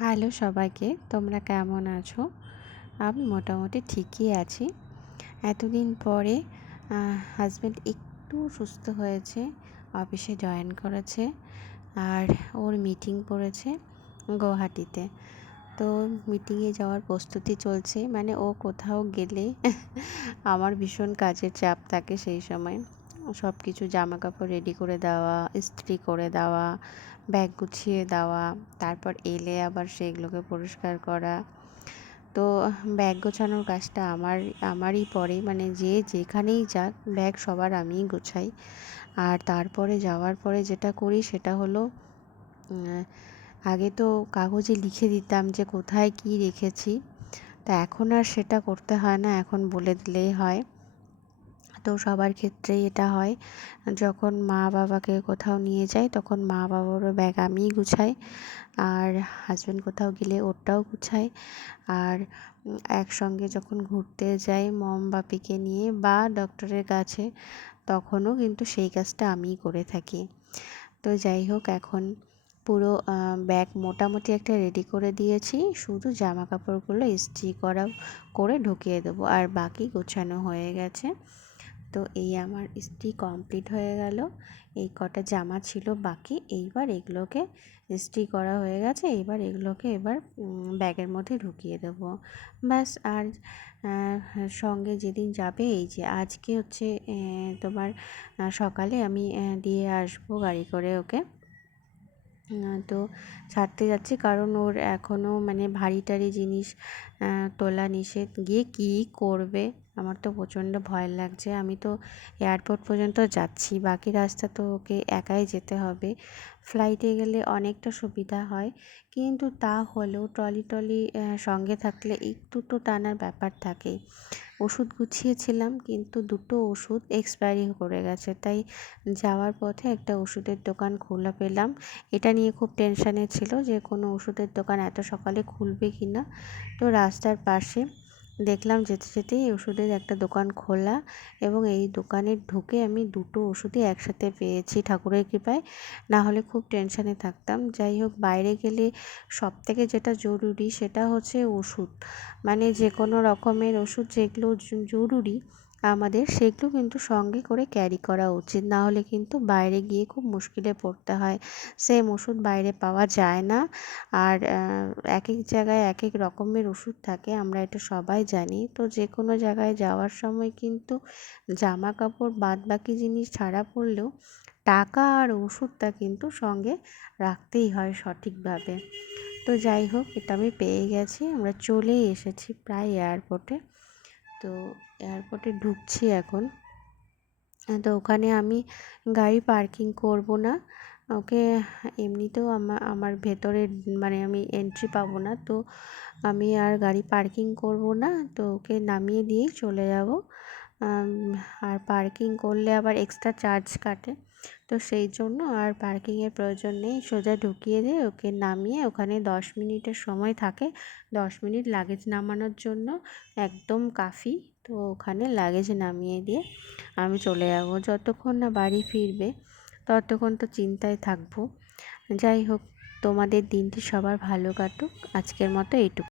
Hello সবাইকে, তোমরা কেমন আছো? আমি মোটামুটি ঠিকই আছি। এতদিন পরে হাজব্যান্ড একটু সুস্থ হয়েছে, অফিসে জয়েন করেছে, আর ওর মিটিং পড়েছে গুয়াহাটিতে। তো মিটিংয়ে যাওয়ার প্রস্তুতি চলছে। মানে ও কোথাও গেলে আমার ভীষণ কাজের চাপ থাকে সেই সময়। সব কিছু জামাকাপড় রেডি করে দেওয়া, ইস্ত্রি করে দেওয়া, ব্যাগ গুছিয়ে দেওয়া, তারপর এলে আবার সেগুলোকে পরিষ্কার করা। তো ব্যাগ গোছানোর কাজটা আমারই পড়ে। মানে যে যেখানেই যাক ব্যাগ সবার আমিই গোছাই। আর তারপরে যাওয়ার পরে যেটা করি সেটা হলো, আগে তো কাগজে লিখে দিতাম যে কোথায় কী রেখেছি। তা এখন আর সেটা করতে হয় না, এখন বলে দিলেই হয়। তো সবার ক্ষেত্রেই এটা হয়। যখন মা বাবাকে কোথাও নিয়ে যাই তখন মা বাবারও ব্যাগ আমিই গুছাই, আর হাজব্যান্ড কোথাও গেলে ওরটাও গুছাই। আর একসঙ্গে যখন ঘুরতে যাই মম বাপিকে নিয়ে বা ডক্টরের কাছে, তখনও কিন্তু সেই কাজটা আমিই করে থাকি। তো যাই হোক, এখন পুরো ব্যাগ মোটামুটি একটা রেডি করে দিয়েছি। শুধু জামা কাপড়গুলো ইস্ত্রি করে ঢুকিয়ে দেবো, আর বাকি গোছানো হয়ে গেছে। তো এই আমার ইস্ত্রি কমপ্লিট হয়ে গেল। এই কটা জামা ছিল বাকি, এইবার এগুলোকে ইস্ত্রি করা হয়ে গেছে। এগুলোকে ব্যাগের মধ্যে ঢুকিয়ে দেবো, ব্যাস। আর সঙ্গে যেদিন যাবে, এই যে আজকে হচ্ছে তোমার সকালে আমি দিয়ে আসবো গাড়ি করে ওকে। তো ছাড়তে যাচ্ছি, কারণ ওর এখনও মানে ভারী টারি জিনিস তোলা নিষেধ। গিয়ে কী করবে, আমার তো প্রচণ্ড ভয় লাগছে। আমি তো এয়ারপোর্ট পর্যন্ত যাচ্ছি, বাকি রাস্তা তো ওকে একাই যেতে হবে। ফ্লাইটে গেলে অনেকটা সুবিধা হয়, কিন্তু তা হলেও ট্রলি সঙ্গে থাকলে একটু তো টানার ব্যাপার থাকে। ওষুধ গুছিয়েছিলাম, কিন্তু দুটো ওষুধ এক্সপায়ারি করে গেছে, তাই যাওয়ার পথে একটা ওষুধের দোকান খোলা পেলাম। এটা নিয়ে খুব টেনশানে ছিল যে কোনো ওষুধের দোকান এত সকালে খুলবে কি না। তো রাস্তার পাশে দেখলাম যেতে যেতেই ওষুধের একটা দোকান খোলা, এবং এই দোকানে ঢুকে আমি দুটো ওষুধই একসাথে পেয়েছি ঠাকুরের কৃপায়। না হলে খুব টেনশানে থাকতাম। যাই হোক, বাইরে গেলে সবথেকে যেটা জরুরি সেটা হচ্ছে ওষুধ। মানে যে কোনো রকমের ওষুধ যেগুলো জরুরি আমাদের, সেগুলো কিন্তু সঙ্গে করে ক্যারি করা উচিত। না হলে কিন্তু বাইরে গিয়ে খুব মুশকিলে পড়তে হয়। সেম ওষুধ বাইরে পাওয়া যায় না, আর এক এক জায়গায় এক এক রকমের ওষুধ থাকে, আমরা এটা সবাই জানি। তো যে কোনো জায়গায় যাওয়ার সময় কিন্তু জামা কাপড় বাদ বাকি জিনিস ছাড়া পড়লেও টাকা আর ওষুধটা কিন্তু সঙ্গে রাখতেই হয় সঠিকভাবে। তো যাই হোক, এটা আমি পেয়ে গেছি। আমরা চলেই এসেছি প্রায় এয়ারপোর্টে। তো এয়ারপোর্টে ঢুকছি এখন। তো ওখানে আমি গাড়ি পার্কিং করব না। ওকে এমনিতেও আমার ভেতরে মানে আমি এন্ট্রি পাবো না, তো আমি আর গাড়ি পার্কিং করব না। তো ওকে নামিয়ে দিয়েই চলে যাব। আর পার্কিং করলে আবার এক্সট্রা চার্জ কাটে, তো সেই জন্য আর পার্কিংয়ের প্রয়োজন নেই। সোজা ঢুকিয়ে দিয়ে ওকে নামিয়ে ওখানে 10 মিনিটের সময় থাকে। 10 মিনিট লাগেজ নামানোর জন্য একদম কাফি। তো ওখানে লাগেজ নামিয়ে দিয়ে আমি চলে যাব। যতক্ষণ না বাড়ি ফিরবে ততক্ষণ তো চিন্তায় থাকবো। যাই হোক, তোমাদের দিনটি সবার ভালো কাটুক। আজকের মতো এইটুকু।